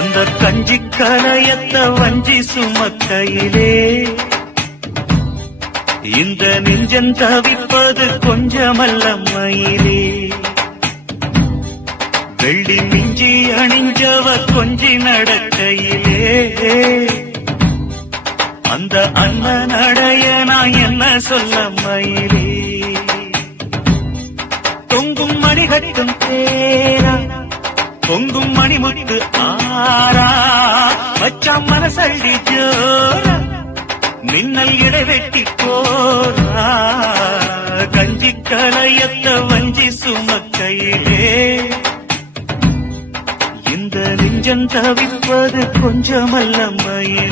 அந்த கஞ்சி கலையத்த வஞ்சி சுமக்கையிலே இந்த நெஞ்சம் தவிப்பது கொஞ்சமல்ல மயிலே. வெள்ளி மிஞ்சி அணிஞ்சவ கொஞ்சி நடக்கையிலே அந்த அண்ணன் அடைய நான் என்ன சொல்ல மயிலே. தொங்கும் மணிகட்டும் தேரா பொங்கும் மணிமுத்து ஆரா மச்சான் மனசள்ளி ஜோரா மின்னல் இடைவெட்டி போரா கஞ்சி கலையத்த வஞ்சி சுமக்கையிலே இந்த நெஞ்சம் தவிப்பது கொஞ்சமல்ல மயிலே.